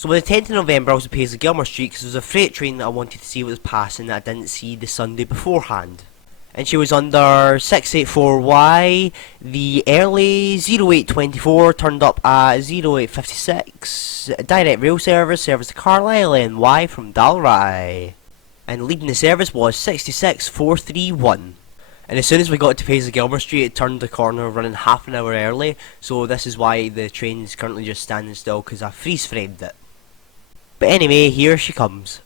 So on the 10th of November I was at Paisley Gilmour Street because there was a freight train that I wanted to see what was passing that I didn't see the Sunday beforehand. And she was under 684Y, the early 0824 turned up at 0856, direct rail service to Carlisle NY from Dalry. And leading the service was 66431. And as soon as we got to Paisley Gilmour Street, it turned the corner running half an hour early, so this is why the train is currently just standing still, because I freeze framed it. But anyway, here she comes.